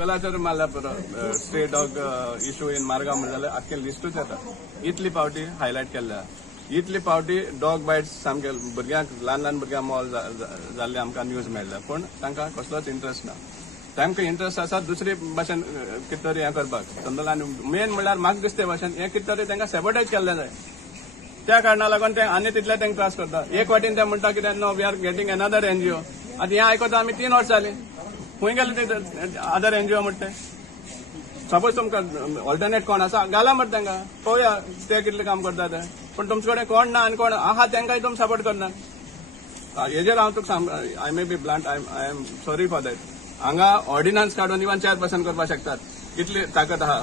मुगलाचेर मारल्या पुरो stray dog issue in Margao म्हणलें जाल्यार आख्खे लिस्टूच येता. इतली पावटी हायलायट केल्या, इतली पावटी डॉग बायट्स सामके भुरग्यांक ल्हान ल्हान भुरग्यांक मोल जाल्ले आमकां न्यूज मेळ्ळ्या. पूण तांकां कसलोच इंट्रस्ट ना. तांकां इंट्रस्ट आसा दुसरे भाशेन कितें तरी हें करपाक समजलें. आनी मेन म्हणल्यार म्हाका दिसते भाशेन हें कितें तरी तांकां सॅबोटायज केल्लें जाय. त्या कारणाक लागून ते आनी तितले तांकां त्रास करता. एक वाटेन ते म्हणटा कितें no we are getting another NGO. आतां हें आयकता आमी 3 वर्सां जालीं. खंय गेले ते अदर एनजीओ म्हणटा ते. सपोज तुमकां ऑल्टरनेट कोण आसा घाला म्हणटा तांकां, पळोवया ते कितलें काम करता ते. पूण तुमचे कडेन कोण ना आनी कोण आहा तांकांय तुमी सपोर्ट करनात. हेजेर हांव तुका I may be blunt, I am sorry for that. हांगा ऑर्डिनन्स काडून इवन चेअरपर्सन करपाक शकतात, इतली ताकद आहा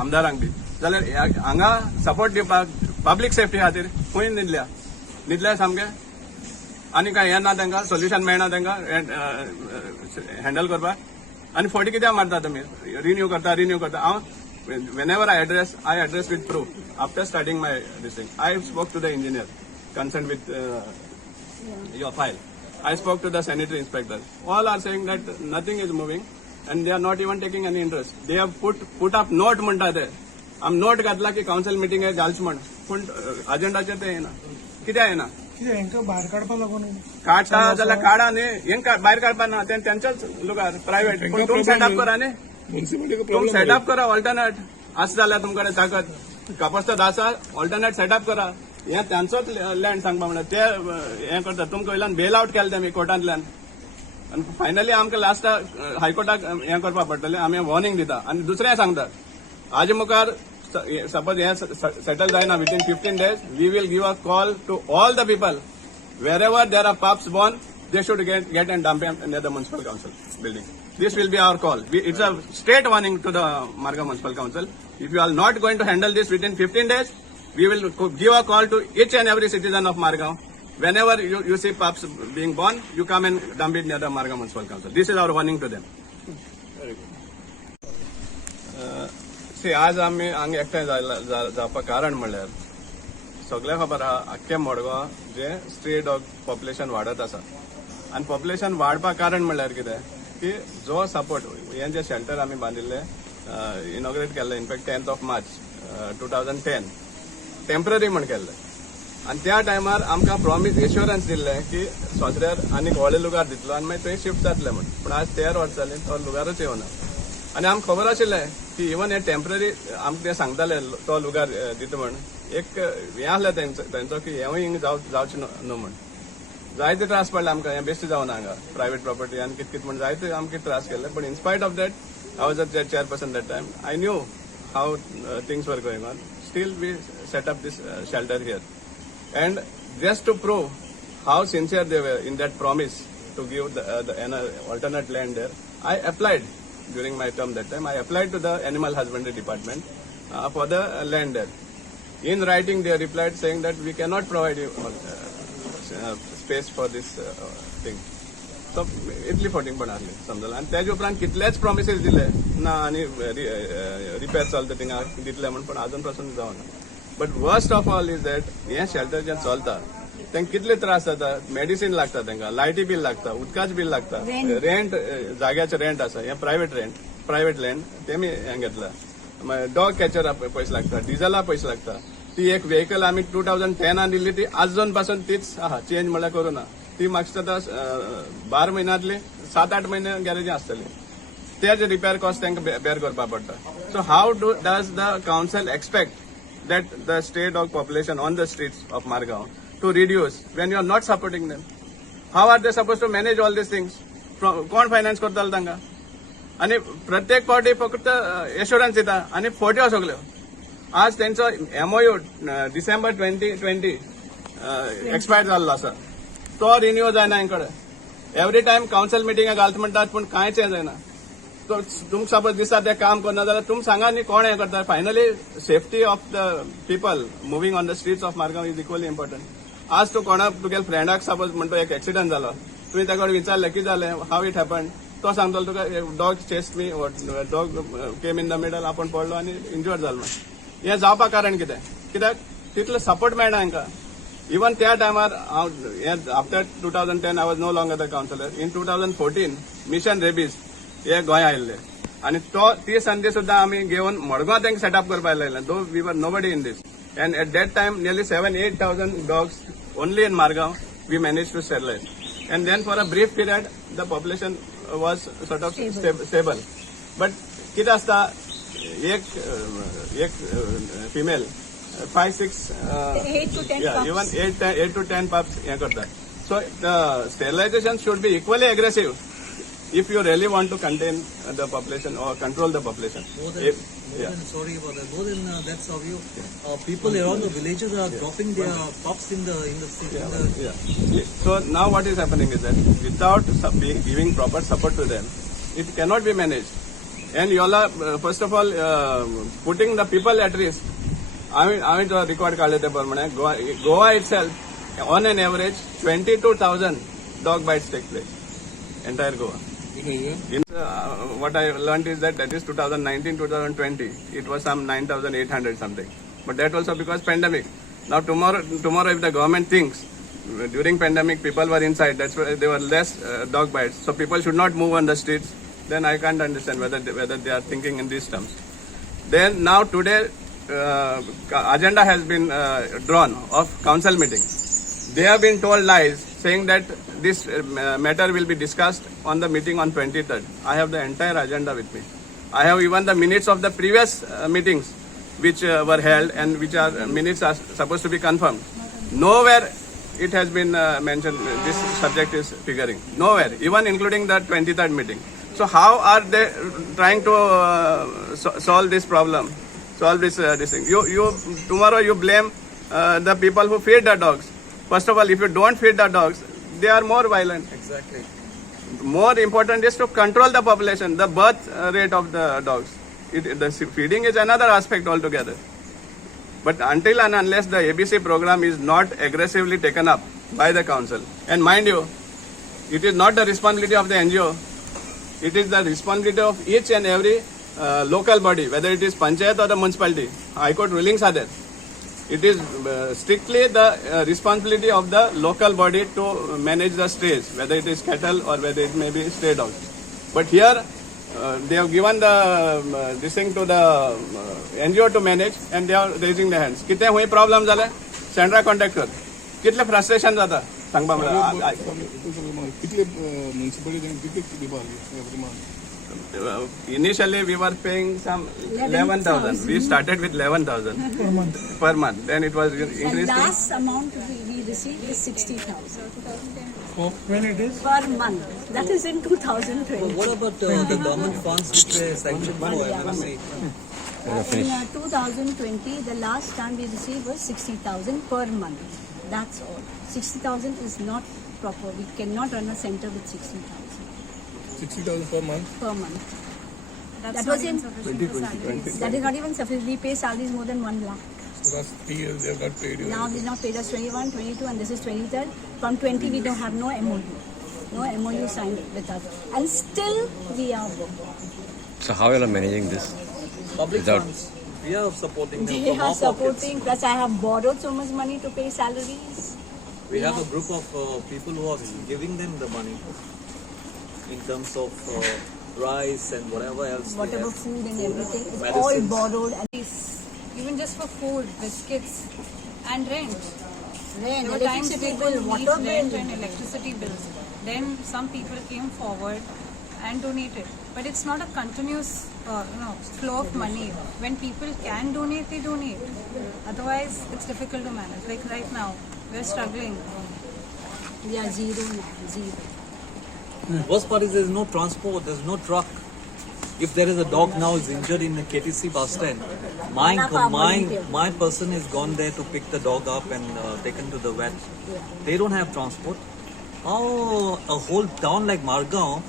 आमदारांक बी. जाल्यार हांगा सपोर्ट दिवपाक पब्लीक सेफ्टी खातीर खंय न्हिदल्या सामके. आनी काय हें ना तांकां, सोल्युशन मेळना तांकां हँडल करपाक. आनी फावटी कित्याक मारता तुमी रिन्यू करता. हांव whenever I address with proof. After starting my this thing, I spoke to the engineer concerned with your file. I spoke to the sanitary inspector. All are saying that nothing is moving and they are not even taking any interest. They have put up note म्हणटा ते. आम note घातला की council meeting आहे घालच म्हण. पूण अजेंडाचेर ते येना. कित्याक येना? हेंका भायर काडपाक लागून काडटा जाल्यार काडा न्ही. हेंका भायर काडपाक ना, त्यांच्याच लुगार प्रायव्हेट. पूण तुमी सेटअप करा न्ही. तुम सेटअप करा ऑल्टरनेट. आसा जाल्यार तुमचे कडेन ताकद कॅपॅसिटी आसा, ऑल्टरनेट सेटअप करा. हें त्यांचोच लँड सांगपा म्हणल्यार ते हें करता. तुमकां वयल्यान बेल आउट केलें तेमी कोर्टांतल्यान. आनी फायनली आमकां लास्टाक हायकोर्टाक हें करपाक पडटलें. आमी वॉर्निंग दिता आनी दुसरें सांगता, हाजे मुखार सपोज हें सेटल जायना within 15 days, we will give a call to all the people wherever there are pups born, they should get and dump them near the municipal council building. This will be our call. It's a straight warning to the Margao Municipal Council. If you are not going to handle this within 15 days, we will give a call to each and every citizen of Margao. Whenever you see pups being born, you come and dump it near the Margao Municipal Council. This is our warning to them. Very good. See, आज आम्ही हांगा एकठांय जावपाक कारण म्हणल्यार सगळ्यांक खबर आहा आख्खे मडगांव जे स्ट्रे डॉग पॉप्युलेशन वाडत आसा. आनी पॉप्युलेशन वाडपाक कारण म्हणल्यार कितें की जो सपोर्ट हें जे शेल्टर आमी बांदिल्ले इनॉग्रेट केल्लें इनफॅक्ट 10th March 2010 टेम्पररी म्हण केल्लें. आनी त्या टायमार आमकां प्रॉमीस एश्युरन्स दिल्लें की सोंसऱ्यार आनीक व्हडले लुगार दितलो आनी मागीर थंय शिफ्ट जातले म्हण. पूण आज 13 वर्सां जालीं तो लुगारूच येवना. आनी आमकां खबर आशिल्लें की इवन हे टेम्पररी आमकां ते सांगताले तो लुगार दिता म्हण. एक हें आसलें तेंचो की हेंवूय हिंग जावचें न्हू म्हण. जायते त्रास पडले आमकां. हें बेश्टी जावना हांगा प्रायवेट प्रॉपर्टी आनी कितें म्हण जायते आमकां त्रास केले. But in spite of that I was a chairperson that time. I knew how things were going on. Still we set up this shelter here. And just to prove how sincere they were in that promise to give the alternate land there, I applied during my term that time. I applied to the Animal Husbandry Department for the land there. In writing, they replied saying that we cannot provide you space for this thing. So, इतली फटिंग पण आसली समजलं. आनी तेजे उपरांत कितलेच promises दिले ना आनी repair चलता थिंगा दितले म्हण, पण अजून पासून जावना. But worst of all is that हें शेल्टर जें चलता तांकां कितले त्रास जाता. मेडिसीन लागता तांकां, लायटी बील लागता, उदकाचें बील लागता, रेंट जाग्याचें रेंट आसा, हें प्रायवेट लँड तेमी हें घेतला. मागीर डॉग कॅचरा पयशे लागता, डिझला पयशे लागता. ती एक व्हेकल आमी 2010 दिल्ली ती आजून पासून तीच आहा, चेंज म्हळ्यार करूना. ती म्हाका दिसता 12 म्हयन्यांतली 7-8 म्हयने गॅरेजी आसतली. तेज रिपेर कॉस्ट तांकां बेर करपाक पडटा. So how does the council expect that the stray dog population on the streets of Margao to reduce when you are not supporting them? How are they supposed to manage all these things? कोण finance करतालो तांकां? आनी प्रत्येक पावटी फक्त assurance दिता आनी फोट्यो सगल्यो. आज तेंचो MOU डिसेंबर 2020 एक्सपायर जाल्लो आसा. तो रिन्यू जायना हांचे कडेन. एवरी टायम काउन्सिल मिटींग घालता म्हणटात पूण कांयच हें जायना. तुमकां सपोज दिसता ते काम करना जाल्यार तुमी सांगा न्ही कोण हें करता. Finally safety of the people moving on the streets of Margao is equally important. आज तूं कोणाक तुगेल्या फ्रेंडाक सपोज म्हणतो एक एक्सिडंट जालो, तुवें ताका विचारलें कितें जालें, हाव इट हॅपन. तो सांगतलो तुका dog chest me, dog came in the middle, आपूण पडलो आनी इंजर्ड जालो. हें जावपाक कारण कितें? कित्याक तितलो सपोर्ट मेळना हांकां. इवन त्या टायमार हांव हें after 2010 I was no longer the councillor. In 2014 mission rabies हे गोंय आयिल्ले आनी ती संदी सुद्धा आमी घेवन मडगांव तांकां सेटअप करपाक लायलें दो we were nobody in this and at that time nearly 7,000-8,000 dogs only in Margao we managed to sterilize and then for a brief period the population was sort of stable but कितें आसता एक female 5-6 8 to 10 yeah pups. even 8 to 10 pups हे करता so the sterilization should be equally aggressive if you really want to contain the population or control the population. More than sorry about that. More than that's how you people around the villages are dropping their pups in the street. Yeah. So now what is happening is that without giving proper support to them, it cannot be managed. And you all are first of all putting the people at risk. I mean to record काढले प्रमाणे Goa itself on an average 22,000 dog bites take place. Entire Goa. What I learned is that is 2019-2020. It was some 9,800 something. But that also because pandemic. Now tomorrow if the government thinks during pandemic people were inside, that's why there were less dog bites. So people should not move on the streets. Then I can't understand whether they are thinking in these terms. Then now today agenda has been drawn of council meeting. They have been told lies saying that this matter will be discussed on the meeting on 23rd. I have the entire agenda with me. I have even the minutes of the previous meetings which were held and which are minutes are supposed to be confirmed. Nowhere it has been mentioned this subject is figuring. Nowhere, even including the 23rd meeting. So how are they trying to solve this problem? Solve this thing. You tomorrow you blame the people who feed the dogs. First of all, if you don't feed the dogs, they are more violent. Exactly. More important is to control the population, the birth rate of the dogs. The feeding is another aspect altogether. But until and unless the ABC program is not aggressively taken up by the council, and mind you, it is not the responsibility of the NGO, it is the responsibility of each and every local body, whether it is panchayat or the municipality. High Court rulings are there. It is strictly the responsibility of the local body to manage the strays, whether it is cattle or whether it may be stray dogs. But here they have given the this thing to the NGO to manage, and they are raising their hands. कितने हुए problem झाले? सेंट्रा contact कर. कितले frustration जाता? सांगपा मला. किती municipality किती दिवस Initially we were paying some 11,000. We started with 11,000 per month. Then it was The increased to last amount we received is 60,000 when it is per month. That is in 2020. What about the government funds which were sanctioned for MSC? In 2020, the last time we received was 60,000 per month. That's all. 60,000 is not proper. We cannot run a center with 60,000 60,000 per month. per month. That's That not was in- even sufficient for salaries. That is not even sufficient. We pay salaries more than 1 lakh. So that's 3 years they have not paid you. Now they've not paid us 21, 22, and this is 23rd. From 20, we don't have no MOU. No MOU signed with us. And still, we are broke. So how are you managing this? Public Without- funds. We are supporting them They from are our pockets. supporting, plus I have borrowed so much money to pay salaries. We have a group of people who are giving them the money in terms of rice and whatever else. they Whatever have. food and everything is all Medicines. borrowed. And Even just for food, biscuits, and rent. rent, There were times electricity people bill, need water rent bill. and electricity bills. Then some people came forward and donated. But it's not a continuous flow of money. When people can donate, they donate. Otherwise, it's difficult to manage. Like right now, we're struggling. We are zero now, zero. Worst part is there is no transport, there is no truck. If there is a dog now is injured in the KTC bus stand, One of our volunteers. my person is gone there to pick the dog up and taken to the vet. They don't have transport. How a whole town like Margao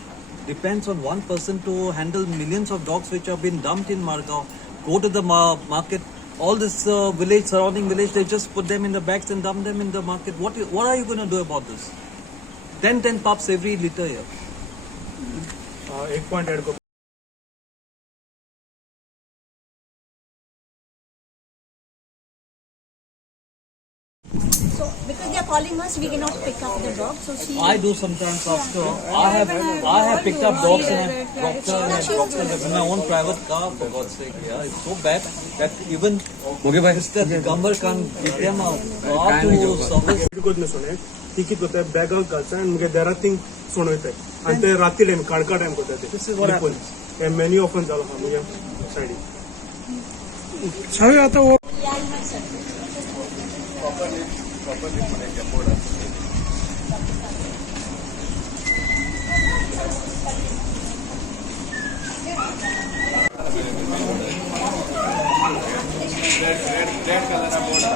depends on one person to handle millions of dogs which have been dumped in Margao. Go to the market, all this village, surrounding village, they just put them in the bags and dump them in the market. What are you going to do about this? 10 pups every litter here. 8.8 So, because they are calling us, we cannot pick up the dog. So she. I do sometimes after. I have picked up dogs and I dropped her in my own private car, for God's sake. Yeah, it's so bad that even Mr. Digambar can't give them a car to service. Ticket करता बॅगाक घालता आनी मुगे देरातींक सोडयताय आनी ते राती time काडका time करता ते many often जालो हा मुगे सायडीक रेड कलर बोर्ड